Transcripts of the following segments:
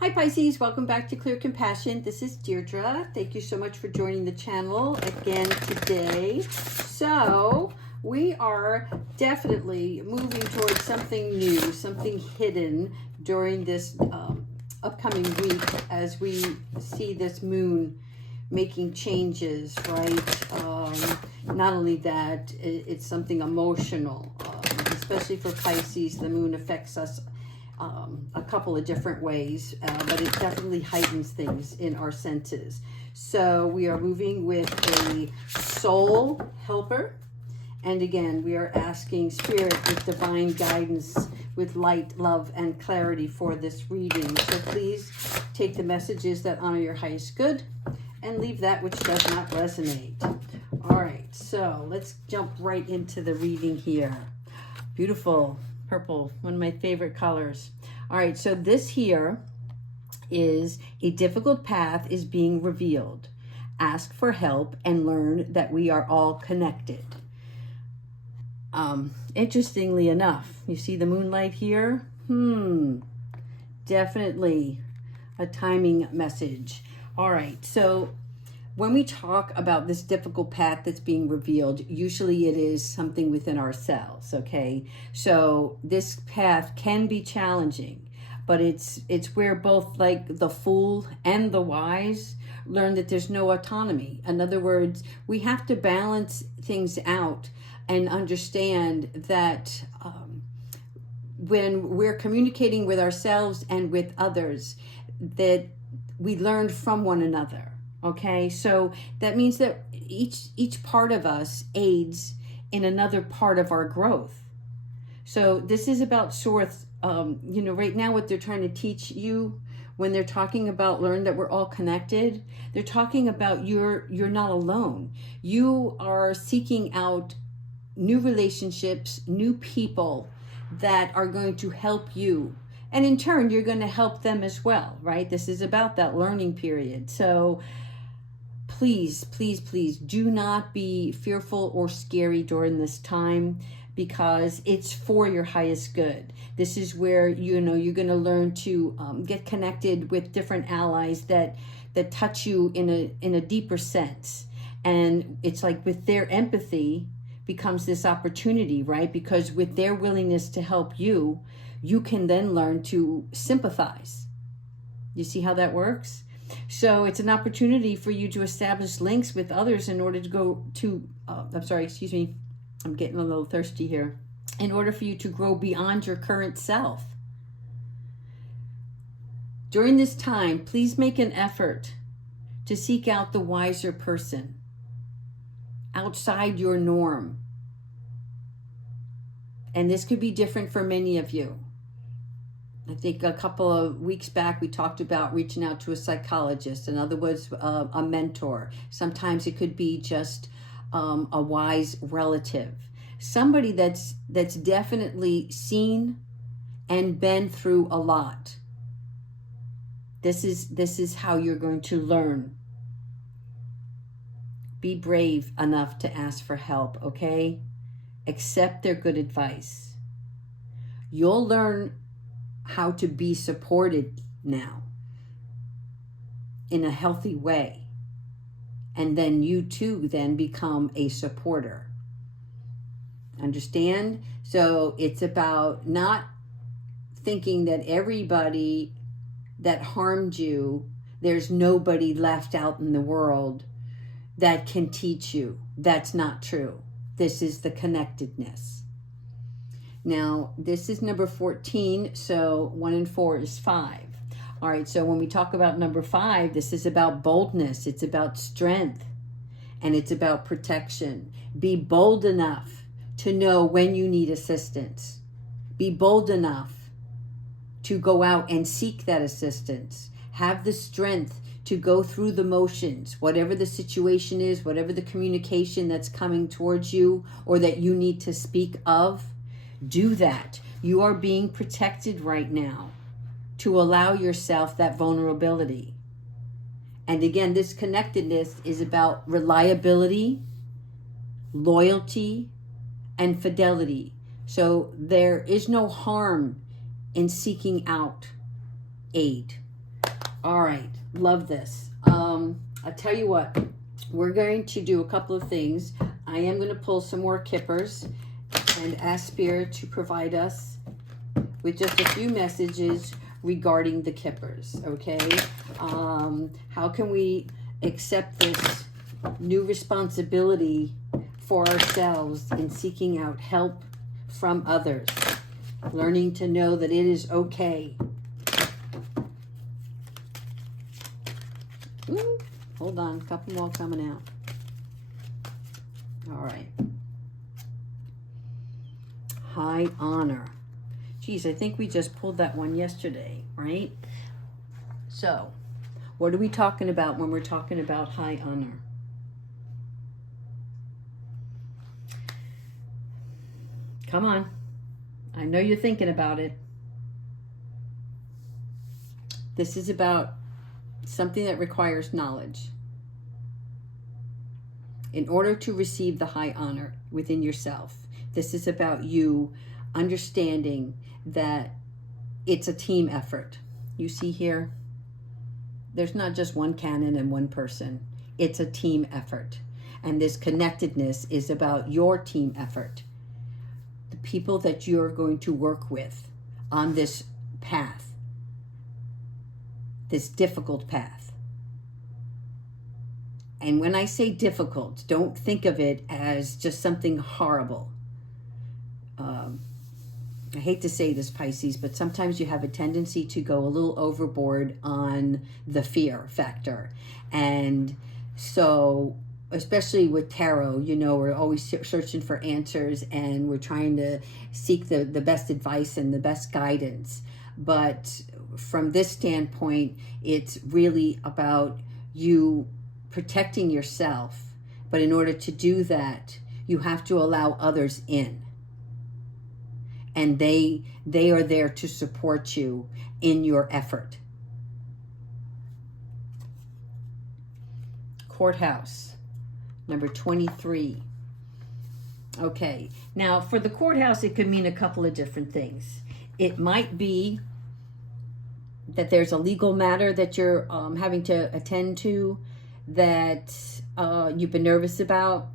Hi Pisces, welcome back to Clear Compassion. This is Deirdre. Thank you so much for joining the channel again today. So we are definitely moving towards something new, something hidden during this upcoming week as we see this moon making changes, right? Not only that, it's something emotional, especially for Pisces. The moon affects us a couple of different ways, but it definitely heightens things in our senses. So we are moving with a soul helper. And again, we are asking Spirit with divine guidance, with light, love, and clarity for this reading. So please take the messages that honor your highest good and leave that which does not resonate. All right, so let's jump right into the reading here. Beautiful purple, one of my favorite colors. All right, so this here is a difficult path is being revealed. Ask for help and learn that we are all connected. Interestingly enough, you see the moonlight here? Definitely a timing message. All right, so when we talk about this difficult path that's being revealed, usually it is something within ourselves, okay? So this path can be challenging, but it's where both like the fool and the wise learn that there's no autonomy. In other words, we have to balance things out and understand that when we're communicating with ourselves and with others, that we learn from one another. Okay, so that means that each part of us aids in another part of our growth. So this is about sorts, right now what they're trying to teach you when they're talking about learn that we're all connected, they're talking about you're not alone. You are seeking out new relationships, new people that are going to help you. And in turn, you're going to help them as well, right? This is about that learning period. So please, please, please do not be fearful or scary during this time, because it's for your highest good. This is where, you're going to learn to get connected with different allies that touch you in a deeper sense. And it's like with their empathy becomes this opportunity, right? Because with their willingness to help you, you can then learn to sympathize. You see how that works? So it's an opportunity for you to establish links with others in order to go to, I'm getting a little thirsty here. In order for you to grow beyond your current self. During this time, please make an effort to seek out the wiser person outside your norm. And this could be different for many of you. I think a couple of weeks back, we talked about reaching out to a psychologist, in other words, a mentor. Sometimes it could be just a wise relative, somebody that's definitely seen and been through a lot. This is how you're going to learn. Be brave enough to ask for help, okay? Accept their good advice. You'll learn how to be supported now in a healthy way. And then you too then become a supporter. Understand? So it's about not thinking that everybody that harmed you, there's nobody left out in the world that can teach you. That's not true. This is the connectedness. Now, this is number 14, so 1 and 4 is 5. All right, so when we talk about number 5, this is about boldness. It's about strength, and it's about protection. Be bold enough to know when you need assistance. Be bold enough to go out and seek that assistance. Have the strength to go through the motions, whatever the situation is, whatever the communication that's coming towards you or that you need to speak of. Do that. You are being protected right now to allow yourself that vulnerability. And again, this connectedness is about reliability, loyalty, and fidelity. So there is no harm in seeking out 8. All right, love this. I'll tell you what, we're going to do a couple of things. I am going to pull some more kippers and ask Spirit to provide us with just a few messages regarding the kippers, okay? How can we accept this new responsibility for ourselves in seeking out help from others, learning to know that it is okay. Ooh, hold on, a couple more coming out. All right. High honor. Geez, I think we just pulled that one yesterday, right? So, what are we talking about when we're talking about high honor? Come on. I know you're thinking about it. This is about something that requires knowledge. In order to receive the high honor within yourself, this is about you understanding that it's a team effort. You see here, there's not just one canon and one person. It's a team effort. And this connectedness is about your team effort. The people that you're going to work with on this path, this difficult path. And when I say difficult, don't think of it as just something horrible. I hate to say this, Pisces, but sometimes you have a tendency to go a little overboard on the fear factor. And so, especially with tarot, you know, we're always searching for answers and we're trying to seek the best advice and the best guidance. But from this standpoint, it's really about you protecting yourself. But in order to do that, you have to allow others in. And they are there to support you in your effort. Courthouse, number 23. Okay, now for the courthouse, it could mean a couple of different things. It might be that there's a legal matter that you're having to attend to that you've been nervous about.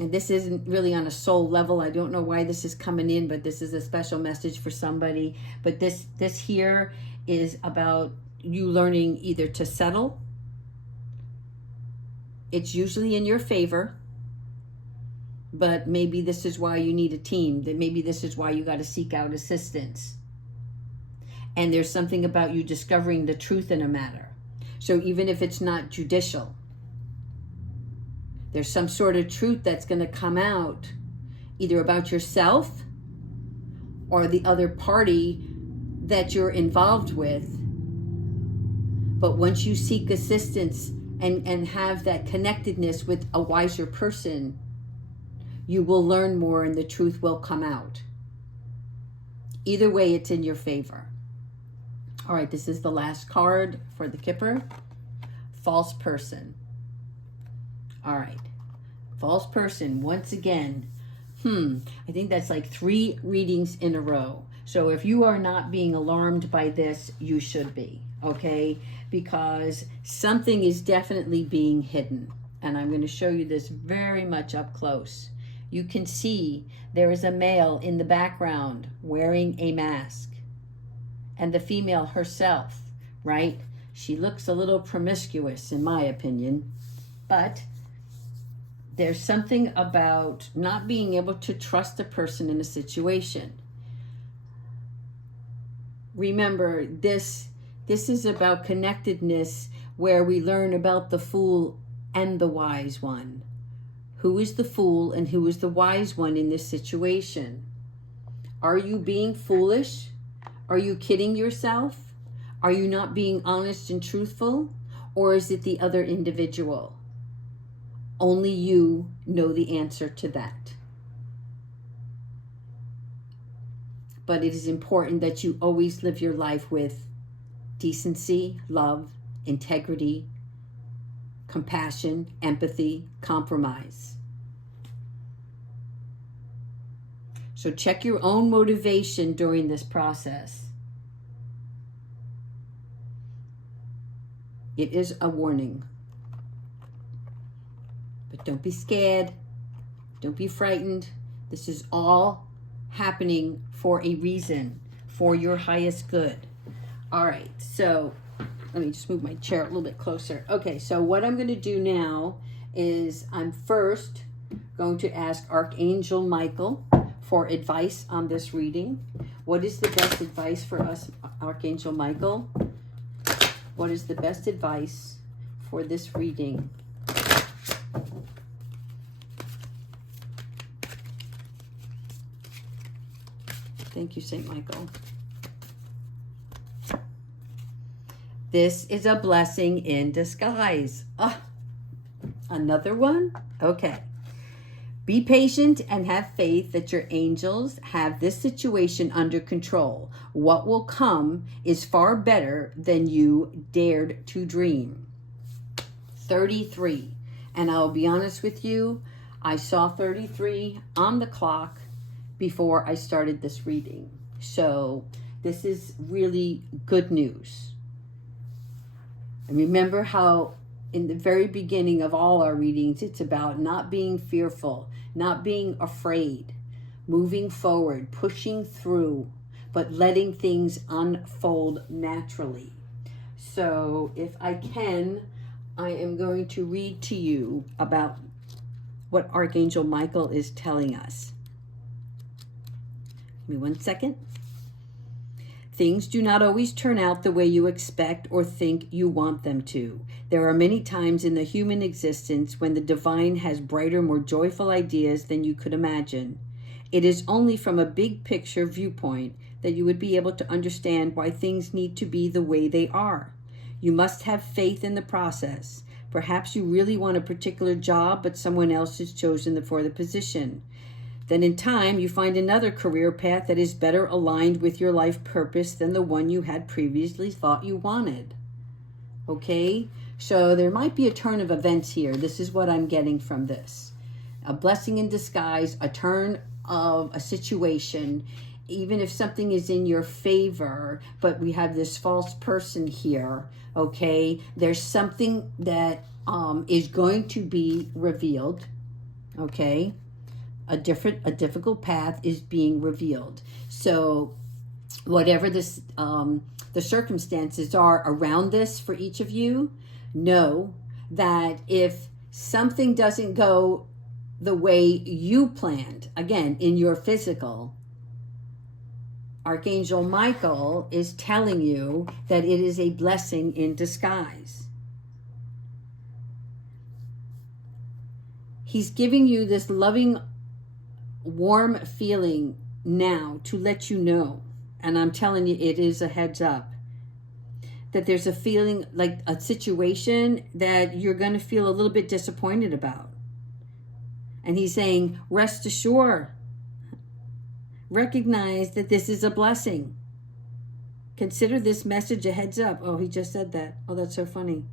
And this isn't really on a soul level. I don't know why this is coming in, but this is a special message for somebody. But this here is about you learning either to settle. It's usually in your favor. But maybe this is why you need a team. That maybe this is why you got to seek out assistance. And there's something about you discovering the truth in a matter. So even if it's not judicial, there's some sort of truth that's going to come out either about yourself or the other party that you're involved with. But once you seek assistance and have that connectedness with a wiser person, you will learn more and the truth will come out. Either way, it's in your favor. All right, this is the last card for the Kipper. False person. All right. False person, once again. I think that's like 3 readings in a row. So if you are not being alarmed by this, you should be, okay? Because something is definitely being hidden. And I'm going to show you this very much up close. You can see there is a male in the background wearing a mask. And the female herself, right? She looks a little promiscuous, in my opinion. But there's something about not being able to trust a person in a situation. Remember, this is about connectedness where we learn about the fool and the wise one. Who is the fool and who is the wise one in this situation? Are you being foolish? Are you kidding yourself? Are you not being honest and truthful? Or is it the other individual? Only you know the answer to that. But it is important that you always live your life with decency, love, integrity, compassion, empathy, compromise. So check your own motivation during this process. It is a warning. But don't be scared. Don't be frightened. This is all happening for a reason, for your highest good. All right, so let me just move my chair a little bit closer. Okay, so what I'm going to do now is I'm first going to ask Archangel Michael for advice on this reading. What is the best advice for us, Archangel Michael? What is the best advice for this reading? Thank you, Saint Michael. This is a blessing in disguise. Ah, another one? Okay. Be patient and have faith that your angels have this situation under control. What will come is far better than you dared to dream. 33. And I'll be honest with you, I saw 33 on the clock before I started this reading. So this is really good news. And remember how in the very beginning of all our readings, it's about not being fearful, not being afraid, moving forward, pushing through, but letting things unfold naturally. So if I can, I am going to read to you about what Archangel Michael is telling us. Give me 1 second. Things do not always turn out the way you expect or think you want them to. There are many times in the human existence when the divine has brighter, more joyful ideas than you could imagine. It is only from a big picture viewpoint that you would be able to understand why things need to be the way they are. You must have faith in the process. Perhaps you really want a particular job, but someone else is chosen for the position. Then in time, you find another career path that is better aligned with your life purpose than the one you had previously thought you wanted. Okay? So there might be a turn of events here. This is what I'm getting from this. A blessing in disguise, a turn of a situation, even if something is in your favor, but we have this false person here, okay? There's something that is going to be revealed, okay? A difficult path is being revealed. So whatever this the circumstances are around this for each of you, know that if something doesn't go the way you planned, again, in your physical, Archangel Michael is telling you that it is a blessing in disguise. He's giving you this loving, warm feeling now to let you know, and I'm telling you, it is a heads up, that there's a feeling like a situation that you're going to feel a little bit disappointed about. And he's saying, rest assured, recognize that this is a blessing. Consider this message a heads up. Oh, he just said that. Oh, that's so funny.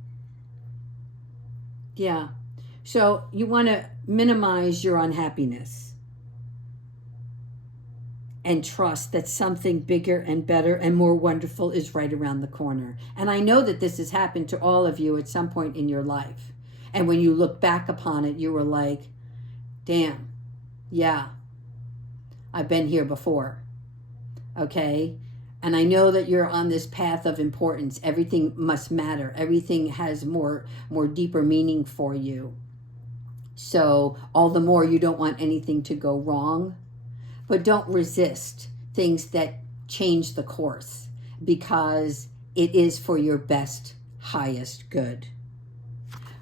Yeah. So you want to minimize your unhappiness and trust that something bigger and better and more wonderful is right around the corner. And I know that this has happened to all of you at some point in your life. And when you look back upon it, you were like, damn, yeah, I've been here before. Okay? And I know that you're on this path of importance. Everything must matter. Everything has more deeper meaning for you. So all the more you don't want anything to go wrong. But don't resist things that change the course, because it is for your best, highest good.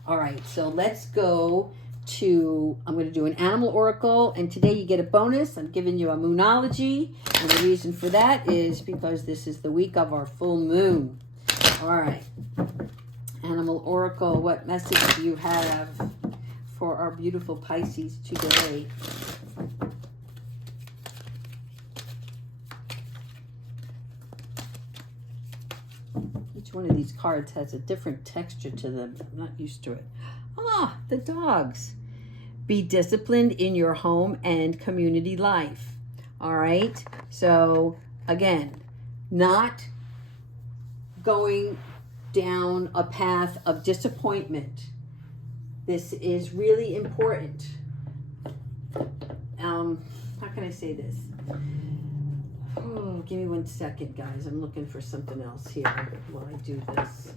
All right, so let's go to, I'm going to do an animal oracle, and today you get a bonus. I'm giving you a moonology, and the reason for that is because this is the week of our full moon. All right, animal oracle, what message do you have for our beautiful Pisces today? Each one of these cards has a different texture to them. I'm not used to it. Ah, the dogs. Be disciplined in your home and community life. All right. So again, not going down a path of disappointment. This is really important. How can I say this? Oh, give me 1 second, guys. I'm looking for something else here while I do this.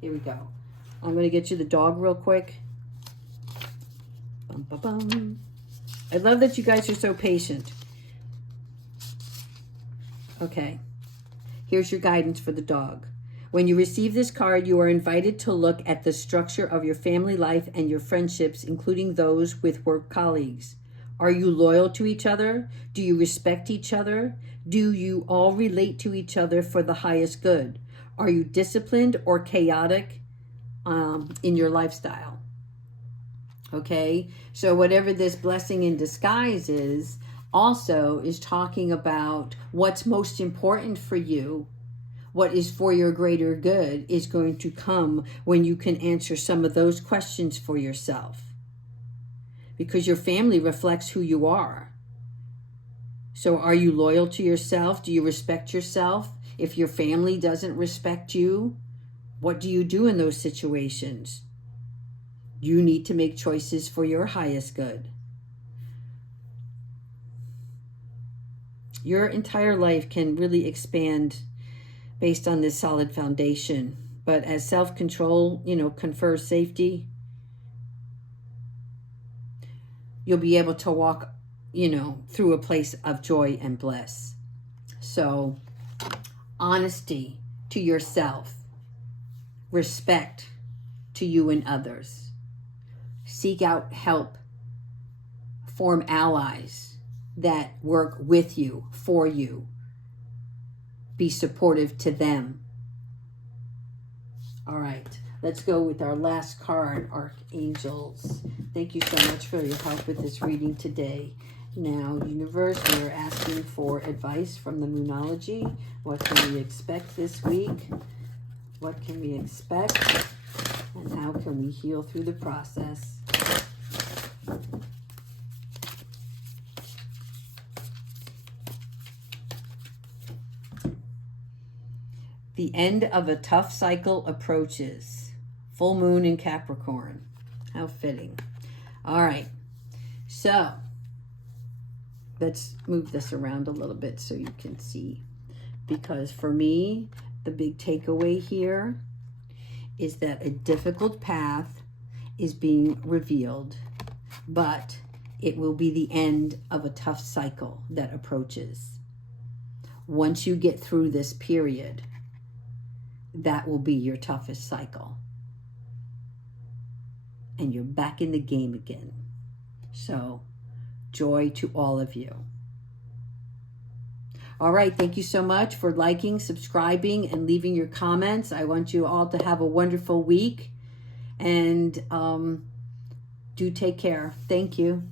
Here we go. I'm going to get you the dog real quick. Bum, bum, bum. I love that you guys are so patient. Okay. Here's your guidance for the dog. When you receive this card, you are invited to look at the structure of your family life and your friendships, including those with work colleagues. Are you loyal to each other? Do you respect each other? Do you all relate to each other for the highest good? Are you disciplined or chaotic in your lifestyle? Okay, so whatever this blessing in disguise is, also is talking about what's most important for you. What is for your greater good is going to come when you can answer some of those questions for yourself. Because your family reflects who you are. So are you loyal to yourself? Do you respect yourself? If your family doesn't respect you, what do you do in those situations? You need to make choices for your highest good. Your entire life can really expand based on this solid foundation. But as self-control, confers safety, you'll be able to walk, through a place of joy and bliss. So, honesty to yourself, respect to you and others. Seek out help, form allies that work with you, for you. Be supportive to them. All right, let's go with our last card, Archangels. Thank you so much for your help with this reading today. Now, universe, we're asking for advice from the Moonology. What can we expect this week? What can we expect? And how can we heal through the process? The end of a tough cycle approaches. Full moon in Capricorn. How fitting. All right. So, let's move this around a little bit so you can see. Because for me, the big takeaway here is that a difficult path is being revealed, but it will be the end of a tough cycle that approaches. Once you get through this period, that will be your toughest cycle. And you're back in the game again. So, joy to all of you. All right, thank you so much for liking, subscribing, and leaving your comments. I want you all to have a wonderful week. And do take care. Thank you.